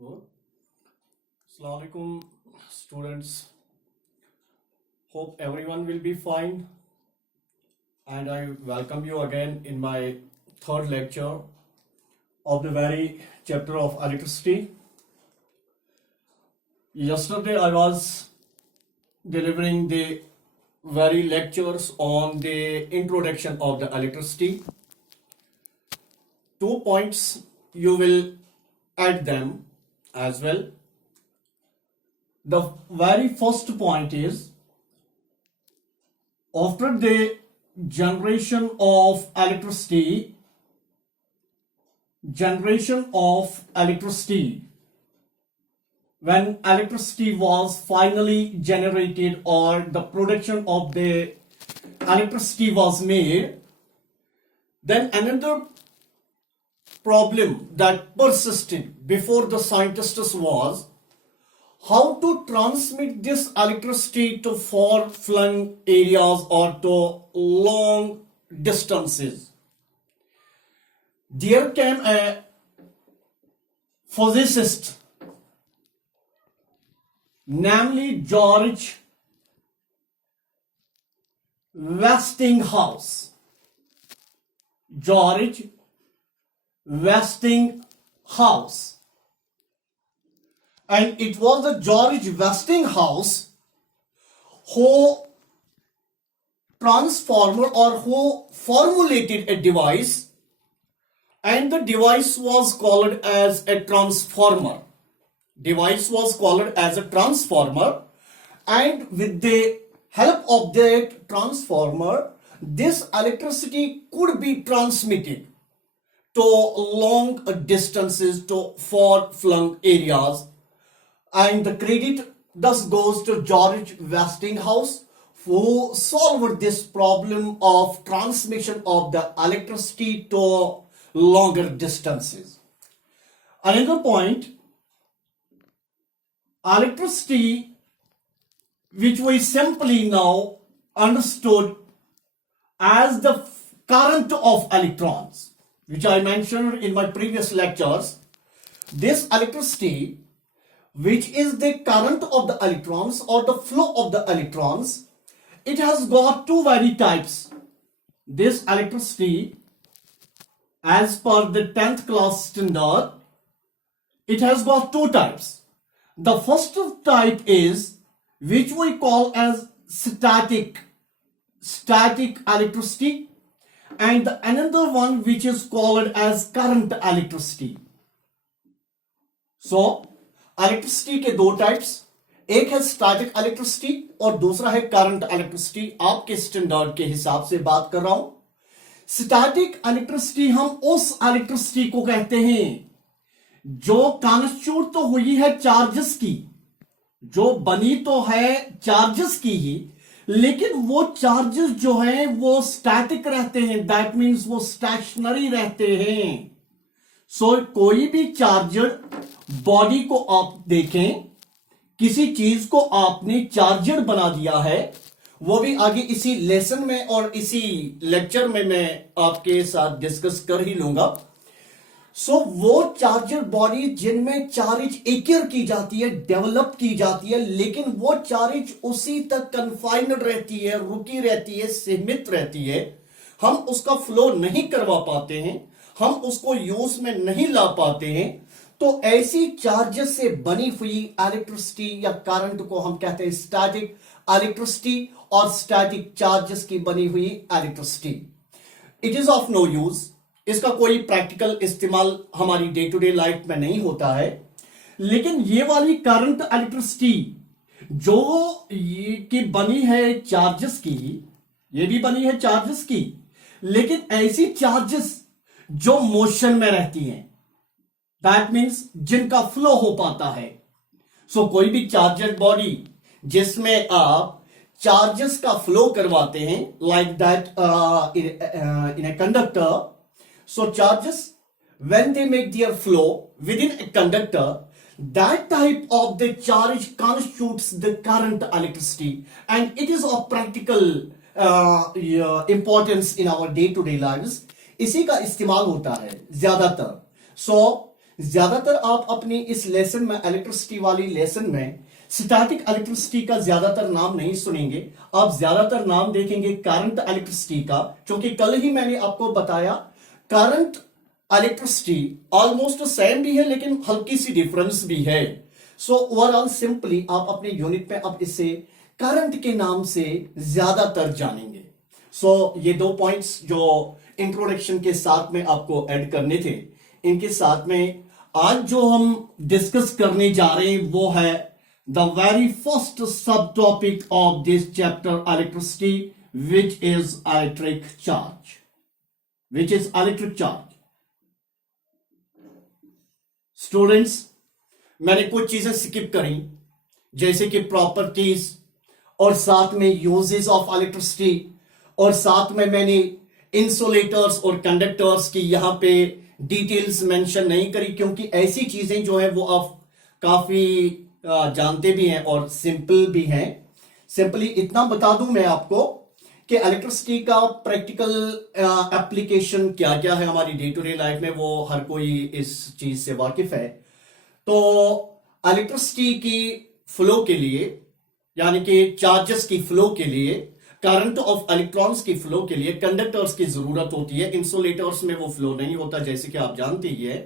Assalamu alaikum, students. Hope everyone will be fine. And I welcome you again in my third lecture of the very chapter of electricity. Yesterday I was delivering the very lectures on the introduction of the electricity. 2 points you will add them as well. The very first point is, after the generation of electricity, when electricity was finally generated or the production of the electricity was made, then another problem that persisted before the scientists was how to transmit this electricity to far-flung areas or to long distances. There came a physicist, namely George Westinghouse. George Westinghouse. And it was the George Westinghouse who formulated a device, and the device was called as a transformer. And with the help of that transformer, this electricity could be transmitted to long distances, to far-flung areas. And the credit thus goes to George Westinghouse, who solved this problem of transmission of the electricity to longer distances. Another point, electricity, which we simply now understood as the current of electrons, which I mentioned in my previous lectures. This electricity, which is the current of the electrons or the flow of the electrons, it has got two very types. This electricity, as per the 10th class standard, it has got two types. The first type is, which we call as static electricity, and another one which is called as current electricity. So electricity के दो टाइप्स, एक है static electricity और दूसरा है current electricity. आपके स्टैंडर्ड के हिसाब से बात कर रहा हूं. स्टैटिक इलेक्ट्रिसिटी हम उस इलेक्ट्रिसिटी को कहते हैं जो कॉन्स्टिट्यूट तो हुई है चार्जेस की, जो बनी तो है चार्जेस की ही, लेकिन वो चार्जेस जो हैं वो स्टैटिक रहते हैं. दैट मीन्स वो स्टेशनरी रहते हैं. सो कोई भी चार्जर बॉडी को आप देखें, किसी चीज को आपने चार्जर बना दिया है, वो भी आगे इसी लेसन में और इसी लेक्चर में मैं आपके साथ डिस्कस कर ही लूंगा. सो वो चार्जर बॉडी जिनमें चार्ज एक्यर की जाती है, डेवलप की जाती है, लेकिन वो चार्ज उसी तक कन्फाइन्ड रहती है, रुकी रहती है, सीमित रहती है. हम उसका फ्लो नहीं करवा पाते हैं, हम उसको यूज में नहीं ला पाते हैं. तो ऐसी चार्जेस से बनी हुई इलेक्ट्रिसिटी या करंट को हम कहते हैं स्टैटिक इलेक्ट्रिसिटी और स्टैटिक चार्जेस की बनी हुई electricity. It is of no use. इसका कोई प्रैक्टिकल इस्तेमाल हमारी डे टू डे लाइफ में नहीं होता है. लेकिन ये वाली करंट इलेक्ट्रिसिटी जो ये की बनी है चार्जेस की, ये भी बनी है चार्जेस की, लेकिन ऐसी चार्जेस जो मोशन में रहती हैं, दैट मीन्स जिनका फ्लो हो पाता है. सो कोई भी चार्जर बॉडी जिसमें आप चार्जेस का फ्लो करवाते हैं, like that in a conductor. So charges when they make their flow within a conductor, that type of the charge constitutes the current electricity, and it is of practical importance in our day to day lives. इसी का इस्तेमाल होता है ज्यादातर. सो ज्यादातर आप अपनी इस लेसन में, इलेक्ट्रिसिटी वाली लेसन में, स्टैटिक इलेक्ट्रिसिटी का ज्यादातर नाम नहीं सुनेंगे। आप ज्यादातर नाम देखेंगे करंट इलेक्ट्रिसिटी का, क्योंकि कल ही मैंने आपको बताया करंट इलेक्ट्रिसिटी ऑलमोस्ट सेम भी है लेकिन हल्की सी डिफरेंस भी है। सो ओवरऑल सिंपली आप अपने यूनिट में अब इसे करंट के नाम से ज्यादातर जानेंगे। सो ये दो पॉइंट्स जो इंट्रोडक्शन के साथ में आपको ऐड करने थे, इनके साथ में आज जो हम डिस्कस करने जा रहे हैं वो है द वेरी फर्स्ट सब topic of this chapter electricity, which is electric charge. Which is electric charge. Students, मैंने कुछ चीजें स्किप करी, जैसे कि प्रॉपर्टीज और साथ में यूजेस ऑफ इलेक्ट्रिसिटी, और साथ में मैंने इंसुलेटर्स और कंडक्टर्स की यहां पे डिटेल्स मेंशन नहीं करी, क्योंकि ऐसी चीजें जो है वो आप काफी जानते भी हैं और सिंपल भी हैं। सिंपली इतना बता दूं मैं आपको कि इलेक्ट्रिसिटी का प्रैक्टिकल एप्लीकेशन क्या क्या है हमारी डे टू डे लाइफ में, वो हर कोई इस चीज से वाकिफ है। तो इलेक्ट्रिसिटी की फ्लो के लिए, यानी कि चार्जेस की फ्लो के लिए, करंट ऑफ इलेक्ट्रॉन्स की फ्लो के लिए कंडक्टर्स की जरूरत होती है। इंसुलेटर्स में वो फ्लो नहीं होता, जैसे कि आप जानते ही है।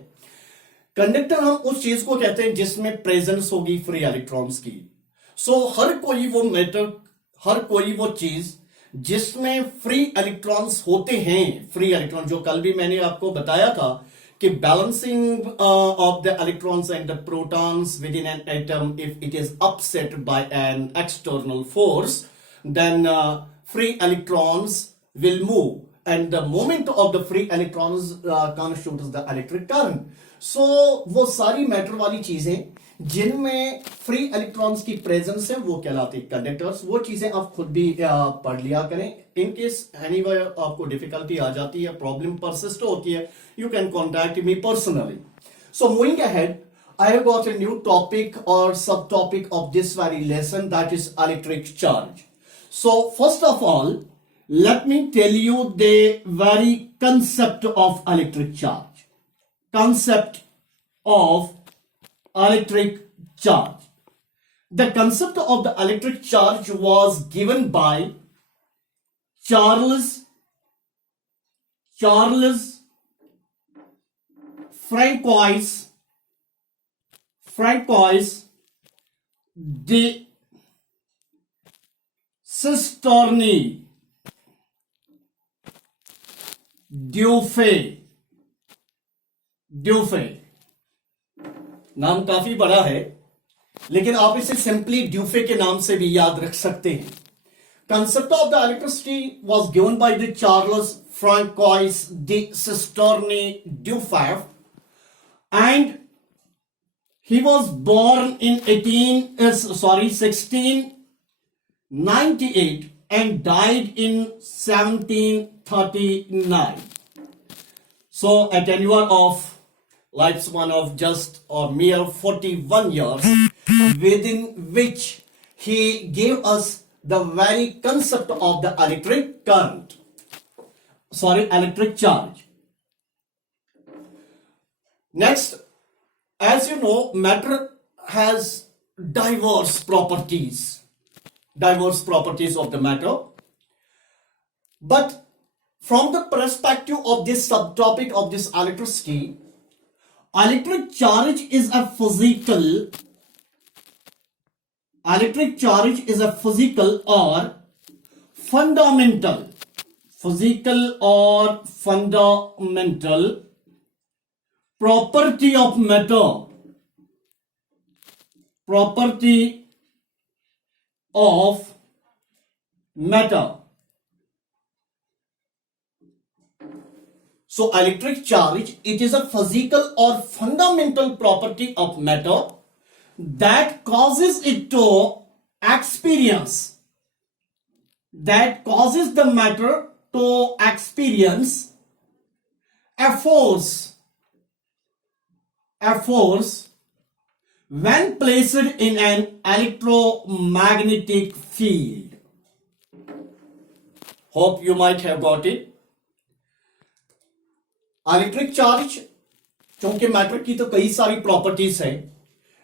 कंडक्टर हम उस चीज को कहते हैं जिसमें प्रेजेंस होगी फ्री इलेक्ट्रॉन्स की। सो हर कोई वो मैटर, हर कोई वो चीज जिसमें फ्री इलेक्ट्रॉन्स होते हैं, फ्री इलेक्ट्रॉन, जो कल भी मैंने आपको बताया था कि balancing of the electrons and the protons within an atom, if it is upset by an external force, then free electrons will move, and the moment of the free electrons constitutes the electric current. So वो सारी मैटर वाली चीजें जिनमें free electrons की प्रेजेंस है वो कहलाती है कंडक्टर्स। वो चीजें आप खुद भी पढ़ लिया करें। इन केस एनीवे आपको डिफिकल्टी आ जाती है, प्रॉब्लम परसिस्ट होती है, you can contact me personally. So moving ahead, I have got a new topic or subtopic of this very lesson, that is electric charge. So first of all, let me tell you the very concept of electric charge. Concept of electric charge. The concept of the electric charge was given by Charles Francois de Sistourny ड्यूफे। नाम काफी बड़ा है, लेकिन आप इसे सिंपली ड्यूफे के नाम से भी याद रख सकते हैं। Concept of the electricity was given by the Charles François de Sistourny ड्यूफे, and he was born in 1698 and died in 1739. So a tenure of lifespan of just or mere 41 years, within which he gave us the very concept of the electric charge. Next, as you know, matter has diverse properties of the matter, but from the perspective of this subtopic of this electricity, electric charge is a physical or fundamental property of matter, So electric charge, it is a physical or fundamental property of matter that causes it to experience, the matter to experience a force when placed in an electromagnetic field. Hope you might have got it. Electric charge क्योंकि मैटर की तो कई सारी प्रॉपर्टीज हैं,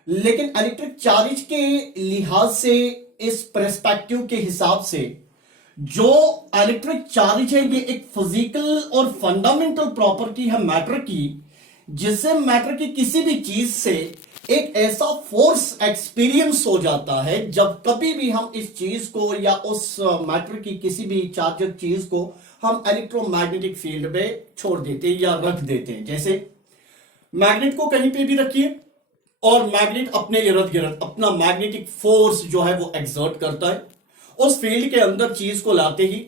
लेकिन electric charge के लिहाज से, इस पर्सपेक्टिव के हिसाब से, जो इलेक्ट्रिक चार्ज है ये एक फिजिकल और फंडामेंटल प्रॉपर्टी है मैटर की, जिससे मैटर की किसी भी चीज से एक ऐसा फोर्स एक्सपीरियंस हो जाता है जब कभी भी हम इस चीज को या उस मैटर की किसी भी चार्जर चीज को हम इलेक्ट्रोमैग्नेटिक फील्ड में छोड़ देते हैं या रख देते हैं। जैसे मैग्नेट को कहीं पे भी रखिए और मैग्नेट अपने इर्द गिर्द अपना मैग्नेटिक फोर्स जो है वो एक्सर्ट करता है, उस फील्ड के अंदर चीज को लाते ही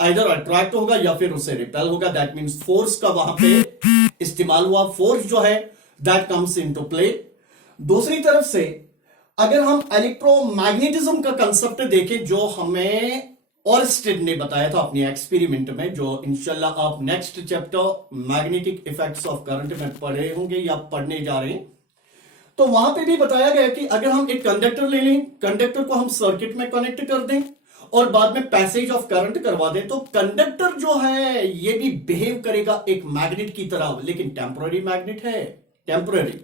आइदर अट्रैक्ट होगा या फिर उससे रिपेल होगा। दैट मीन्स फोर्स का वहां पे इस्तेमाल हुआ, फोर्स जो है दैट कम्स इनटू प्ले। दूसरी तरफ से अगर हम इलेक्ट्रोमैग्नेटिज्म का कंसेप्ट देखें, जो हमें ऑरस्टेड ने बताया था अपने एक्सपेरिमेंट में, जो इंशाल्लाह आप next chapter magnetic effects of current में पढ़े होंगे या पढ़ने जा रहे हैं, तो वहां पे भी बताया गया कि अगर हम एक कंडक्टर ले लें, कंडक्टर को हम सर्किट में कनेक्ट कर दें और बाद में पैसेज ऑफ करंट करवा दें, तो कंडक्टर जो है ये भी बिहेव करेगा एक मैग्नेट की तरह, लेकिन टेम्पररी मैग्नेट है, टेम्पररी।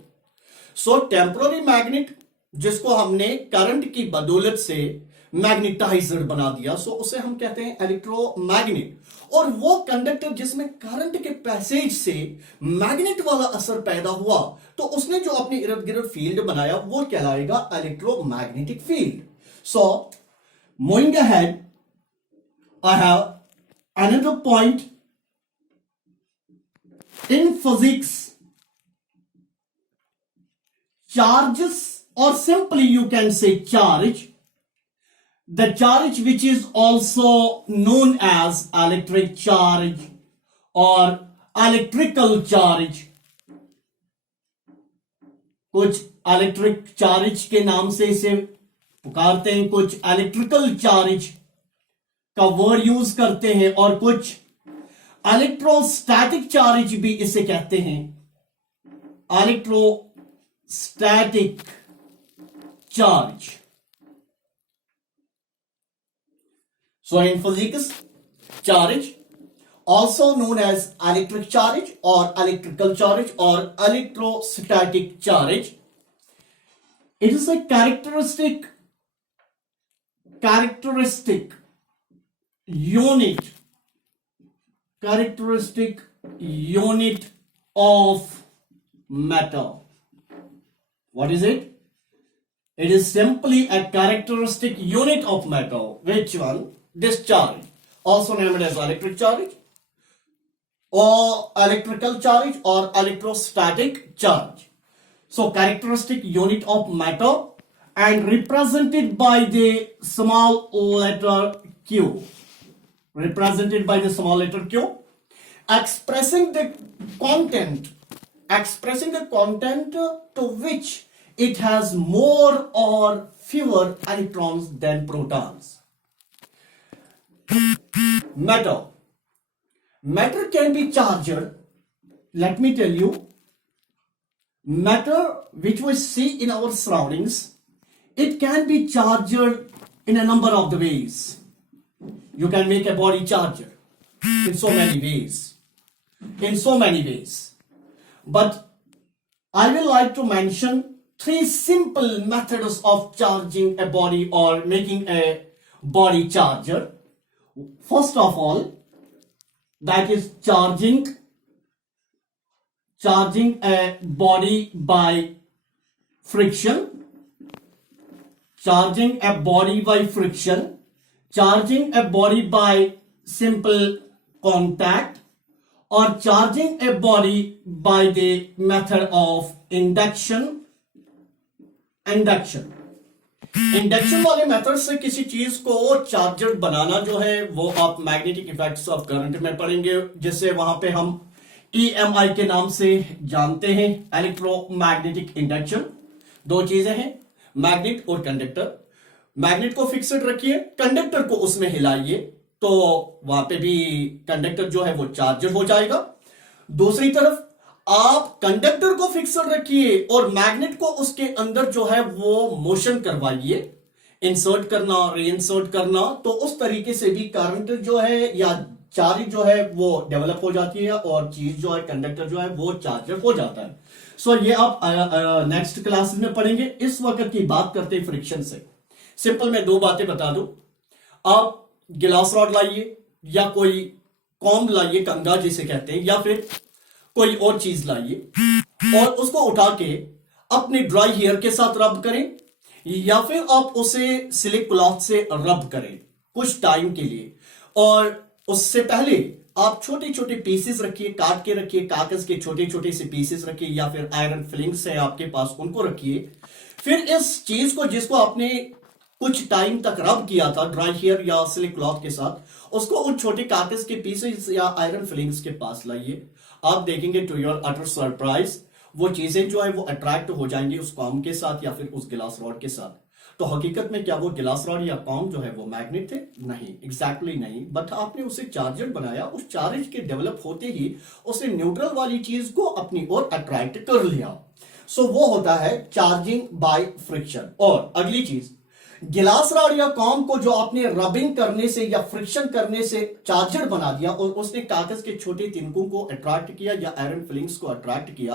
सो टेम्पररी मैग्नेट जिसको हमने करंट की बदौलत से मैग्नेटाइजर बना दिया, सो उसे हम कहते हैं इलेक्ट्रोमैग्नेट। और वो कंडक्टर जिसमें करंट के पैसेज से मैग्नेट वाला असर पैदा हुआ, तो उसने जो अपने इर्द गिर्द फील्ड बनाया वो कहलाएगा electromagnetic field. So moving ahead, I have another point in physics, charges, or simply you can say charge, the charge which is also known as electric charge or electrical charge, कुछ इलेक्ट्रिक चार्ज के नाम से इसे पुकारते हैं, कुछ electrical charge का word use करते हैं, और कुछ इलेक्ट्रोस्टैटिक चार्ज भी इसे कहते हैं, electrostatic charge. So in physics, charge also known as electric charge or electrical charge or electrostatic charge, it is a characteristic unit of matter. What is it? It is simply a characteristic unit of matter. Which one? This charge, also named as electric charge or electrical charge or electrostatic charge. So characteristic unit of matter and represented by the small letter q. Represented by the small letter q, expressing the content to which it has more or fewer electrons than protons. Matter can be charged. Let me tell you, matter which we see in our surroundings, it can be charged in a number of the ways. You can make a body charger in so many ways. But I will like to mention 3 simple methods of charging a body or making a body charger. First of all, that is charging a body by friction, charging a body by simple contact, or charging a body by the method of induction वाले मेथड से किसी चीज को चार्जर बनाना जो है वो आप magnetic effects of current में पढ़ेंगे, जिसे वहां पे हम EMI के नाम से जानते हैं, इलेक्ट्रोमैग्नेटिक इंडक्शन। 2 चीजें हैं, मैग्नेट और कंडक्टर। मैग्नेट को फिक्स्ड रखिए, कंडक्टर को उसमें हिलाइए, तो वहां पे भी कंडक्टर जो है वो चार्जर हो जाएगा। दूसरी तरफ आप कंडक्टर को फिक्स्ड रखिए और मैग्नेट को उसके अंदर जो है वो मोशन करवाइए, इंसर्ट करना, रीइंसर्ट करना, तो उस तरीके से भी करंट जो है या चार्ज जो है वो डेवलप हो जाती है और चीज जो है कंडक्टर जो है वो चार्जर हो जाता है। सो ये आप नेक्स्ट क्लास में पढ़ेंगे। इस वक्त की बात करते हैं फ्रिक्शन से। सिंपल मैं दो बातें बता दूं, आप गिलास रॉड लाइए या कोई कॉम्ब लाइए, कंघा जिसे कहते हैं, या फिर कोई और चीज लाइए और उसको उठा के अपने ड्राई हेयर के साथ रब करें, या फिर आप उसे सिलिक क्लॉथ से रब करें कुछ टाइम के लिए। और उससे पहले आप छोटे छोटे पीसेस रखिए, काट के रखिए, कागज के छोटे छोटे से पीसेस रखिए, या फिर आयरन फिलिंग्स है आपके पास उनको रखिए। फिर इस चीज को जिसको आपने कुछ टाइम तक रब किया था ड्राई हेयर या सिलिक क्लॉथ के साथ, उसको उन छोटे कागज के पीसेस या आयरन फिलिंग्स के पास लाइए। आप देखेंगे टू योर अटर सरप्राइज वो चीजें जो है वो अट्रैक्ट हो जाएंगी उस कॉम के साथ या फिर उस गिलास रॉड के साथ। तो हकीकत में क्या वो गिलास रॉड या कॉम जो है वो मैग्नेट थे? नहीं, एग्जैक्टली नहीं, बट आपने उसे चार्जर बनाया। उस चार्ज के डेवलप होते ही उसे न्यूट्रल वाली चीज को अपनी ओर अट्रैक्ट कर लिया। सो वो होता है चार्जिंग बाय फ्रिक्शन। और अगली चीज, गिलास रॉड या कॉम को जो आपने रबिंग करने से या फ्रिक्शन करने से चार्जर बना दिया और उसने कागज के छोटे तिनकों को अट्रैक्ट किया या आयरन फिलिंग्स को अट्रैक्ट किया,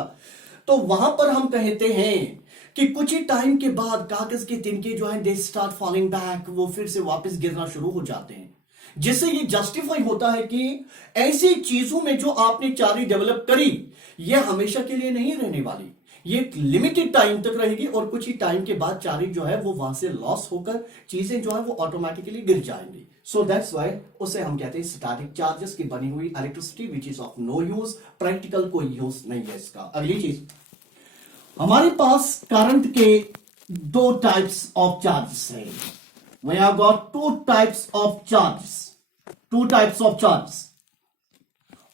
तो वहां पर हम कहते हैं कि कुछ ही टाइम के बाद कागज के तिनके जो है दे स्टार्ट फॉलिंग बैक, वो फिर से वापस गिरना शुरू हो जाते हैं। जिससे ये जस्टिफाई होता है कि ऐसी चीजों में जो आपने चार्ज डेवलप करी ये हमेशा के लिए नहीं रहने वाली, ये एक लिमिटेड टाइम तक रहेगी और कुछ ही टाइम के बाद चार्ज जो है वो वहां से लॉस होकर चीजें जो है वो ऑटोमेटिकली गिर जाएंगी। सो दैट्स व्हाई उसे हम कहते हैं स्टैटिक चार्जेस की बनी हुई electricity which is of no use, practical कोई यूज नहीं है इसका। अगली चीज, हमारे पास करंट के दो टाइप्स ऑफ चार्जेस है। We have got two types of charges, two types of charges,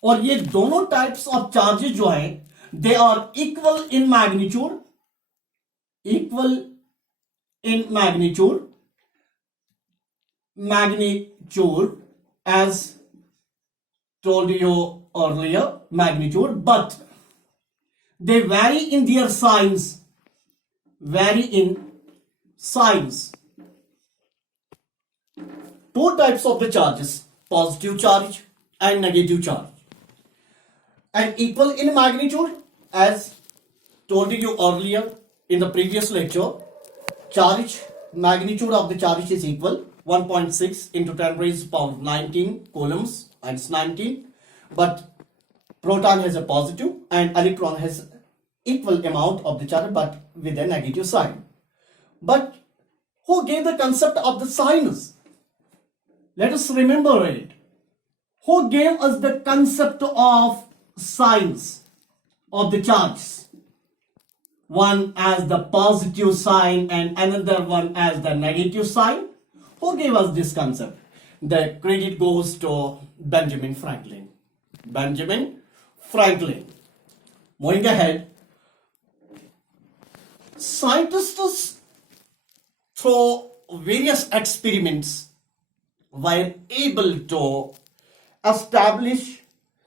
और ये दोनों टाइप्स ऑफ चार्जेस जो है they are equal in magnitude, equal in magnitude, magnitude as told you earlier, magnitude, but they vary in their signs, vary in signs. Two types of the charges, positive charge and negative charge, and equal in magnitude as told you earlier in the previous lecture. Charge, magnitude of the charge is equal 1.6 into 10 raised to power 19 coulombs, and it's 19, but proton has a positive and electron has equal amount of the charge but with a negative sign. But who gave the concept of the signs? Let us remember it. Who gave us the concept of signs of the charges? One as the positive sign and another one as the negative sign. Who gave us this concept? The credit goes to Benjamin Franklin. Benjamin Franklin. Moving ahead, scientists through various experiments were able to establish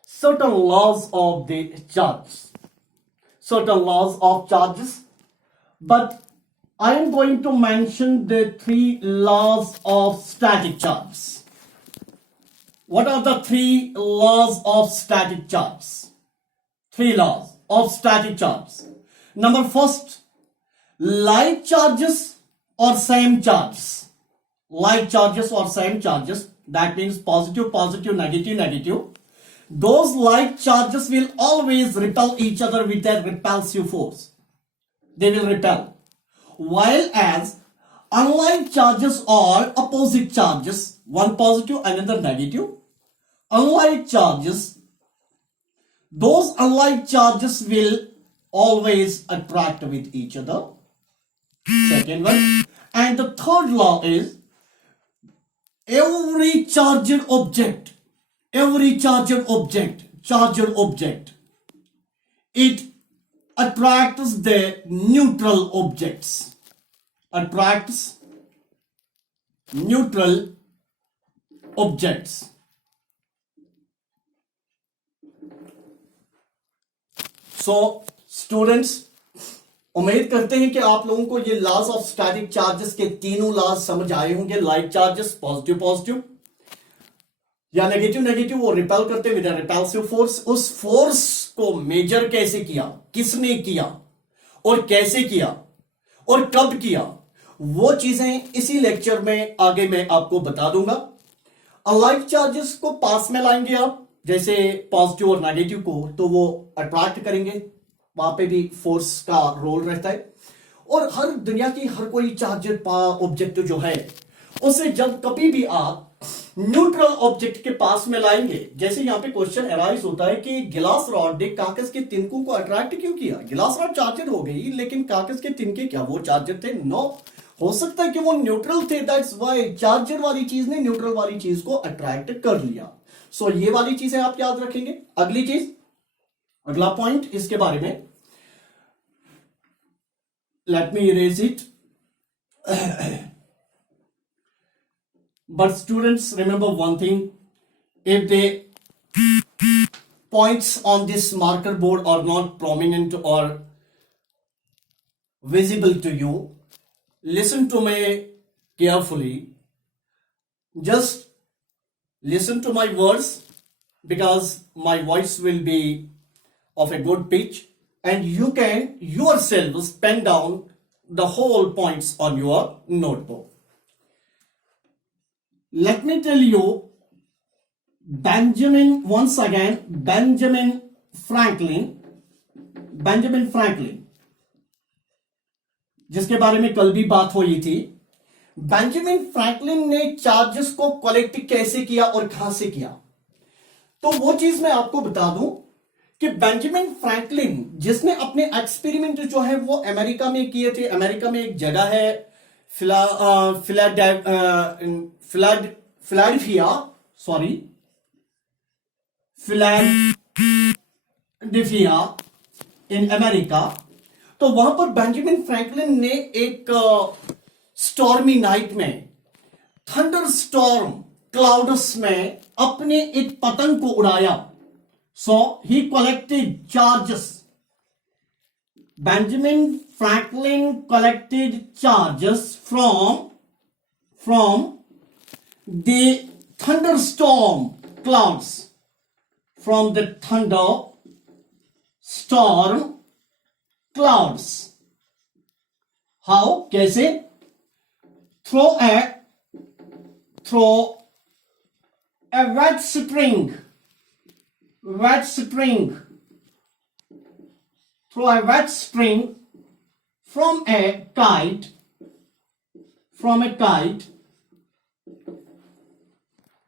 certain laws of the charges, certain laws of charges, but I am going to mention the three laws of static charges. What are the three laws of static charges? Three laws of static charges. Number first, like charges or same charges. Like charges or same charges, that means positive, positive, negative, negative. Those like charges will always repel each other with a repulsive force. They will repel. While as unlike charges are opposite charges, one positive, another negative. Unlike charges, those unlike charges will always attract with each other. Second one. And the third law is every charged object, it attracts the neutral objects, attracts neutral objects. So students, उम्मीद करते हैं कि आप लोगों को ये laws of static charges के तीनों लॉज समझ आए होंगे। लाइक चार्जेस पॉजिटिव पॉजिटिव, या नेगेटिव नेगेटिव वो रिपेल करते विद रिपल्सिव फोर्स, उस फोर्स को मेजर कैसे किया, किसने किया और कैसे किया और कब किया, वो चीजें इसी लेक्चर में आगे मैं आपको बता दूंगा। अलाइक चार्जेस को पास में लाएंगे आप, जैसे पॉजिटिव और नेगेटिव को, तो वो अट्रैक्ट करेंगे, वहां पे भी फोर्स का रोल रहता है। और हर दुनिया की हर कोई चार्जर ऑब्जेक्ट जो है उसे जब कभी भी आप न्यूट्रल ऑब्जेक्ट के पास में लाएंगे, जैसे यहां पे क्वेश्चन अराइज होता है कि गिलास रॉड ने कागज के तिनकों को अट्रैक्ट क्यों किया। गिलास रॉड चार्जर हो गई, लेकिन कागज के तिनके क्या वो चार्जर थे? नो, हो सकता है कि वो न्यूट्रल थे, दैट्स व्हाई चार्जर वाली चीज ने न्यूट्रल वाली चीज को अट्रैक्ट कर लिया। सो ये वाली चीजें आप याद रखेंगे। अगली चीज, अगला पॉइंट इसके बारे में, let me erase it. But students, remember one thing, if the points on this marker board are not prominent or visible to you, listen to me carefully. Just listen to my words, because my voice will be of a good pitch and you can yourself pen down the whole points on your notebook. Let me tell you, once again, Benjamin Franklin, जिसके बारे में कल भी बात हुई थी, Benjamin Franklin ने चार्जेस को कलेक्ट कैसे किया और कहां से किया, तो वो चीज मैं आपको बता दूं कि बेंजामिन फ्रैंकलिन जिसने अपने एक्सपेरिमेंट जो है वो अमेरिका में किए थे। अमेरिका में एक जगह है फिलाडेल्फिया इन अमेरिका। तो वहां पर बेंजामिन फ्रैंकलिन ने एक स्टॉर्मी नाइट में, थंडर स्टॉर्म क्लाउड्स में अपने एक पतंग को उड़ाया। So he collected charges. Benjamin Franklin collected charges from the thunderstorm clouds, from the thunderstorm clouds. How? कैसे? Through a wet string, through a wet string from a kite,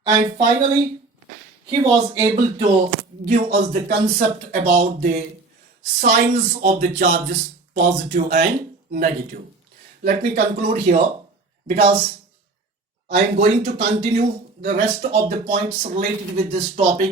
and finally he was able to give us the concept about the signs of the charges, positive and negative. Let me conclude here, because I am going to continue the rest of the points related with this topic